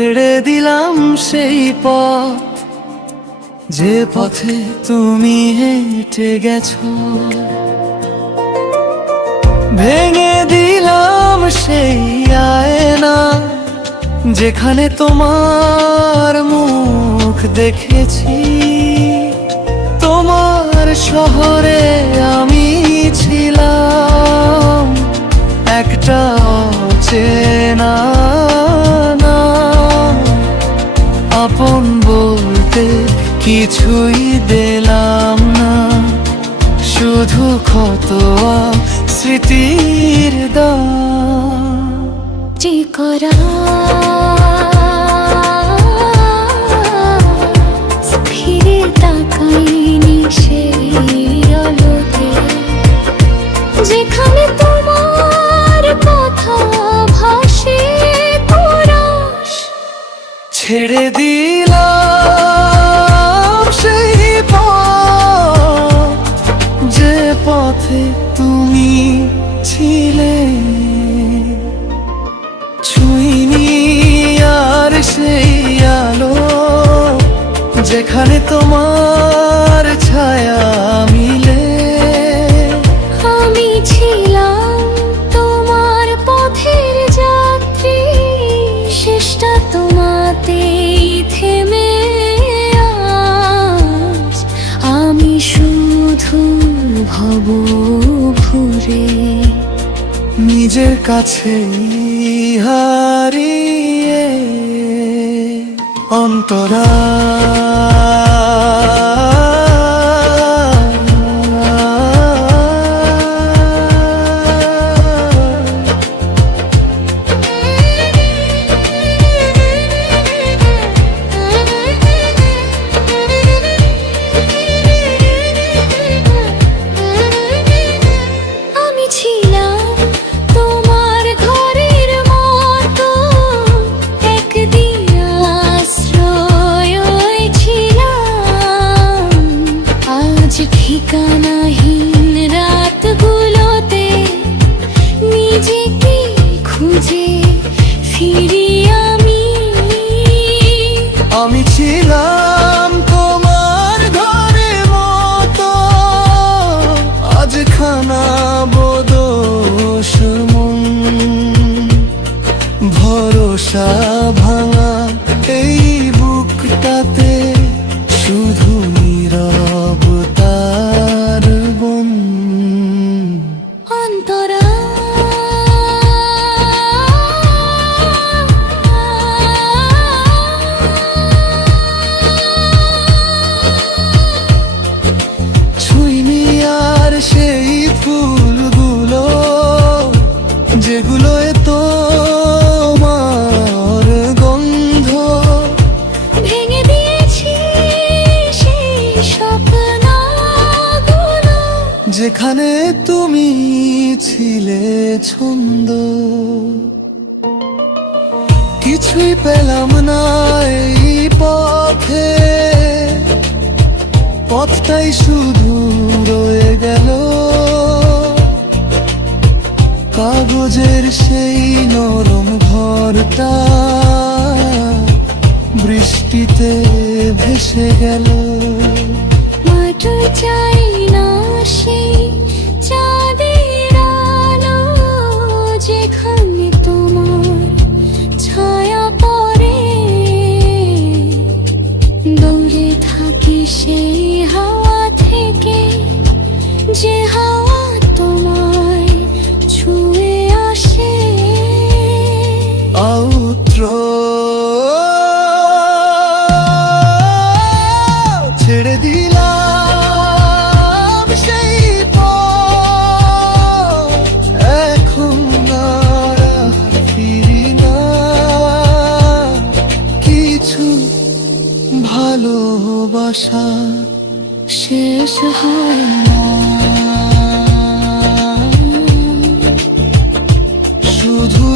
ছেড়ে দিলাম সেই পথ, যে পথে তুমি হেঁটে গেছো। ভেঙে দিলাম সেই আয়না, যেখানে তোমার মুখ দেখেছি। তোমার শহরে আমি ছিলাম একটা অচেনা নাম। আপন বলতে কিছুই দিলাম না, শুধু ক্ষত স্মৃতির দাম। যে করা ফিরে তাকাইনি সেই আলোতে, যেখানে তোমার কথা ভাসে কুরাশ। ছেড়ে দিলাম সেই পথ, যে পথে তুমি ছিলে। ছুঁইনি আর সেই আলো, যেখানে তোমার ছায়া মিলে। আমি ছিলাম তোমার পথের যাত্রী, শেষটা তোমাতেই থেমে আজ। আমি শুধু ভব ঘুরে নিজের কাছে হারিয়ে অন্তরা। আমি ছিলাম তোমার ঘরের মতো, একদিন আশ্রয় ছিলাম। আজ ঠিকানাহীন রাতগুলোতে নিজেকে খুঁজে ফিরি আমি। আমি ছিলাম তোমার ঘরের মতো, আজ খানা বদোষ মন। ভরসা ভাঙা এই বুকটাতে শুধু নীরবতার বন। অন্তরা ছুঁইনি আর সেই ফুলগুলো, যেগুলো তোমার গন্ধ। ভেঙে দিয়েছি সেই স্বপ্নগুলো, যেখানে তুমি ছিলে ছন্দ। কিছুই পেলাম না এই পথে, পথটাই শুধু রয়ে গেল। কাগজের সেই নরম ঘরটা বৃষ্টিতে ভেসে গেল। মাটি চাই না সেই চাঁদের আলো, যেখানে তোমার ছায়া পড়ে। দৌড়ে থাকি সেই হাওয়া থেকে, যে হাওয়া তোমায় ছুঁয়ে আসে। আউত্র ছেড়ে দিলাম সেই পথ, এখন আর ফিরি না। কিছু ভালোবাসা শেষ হয় না, শুধু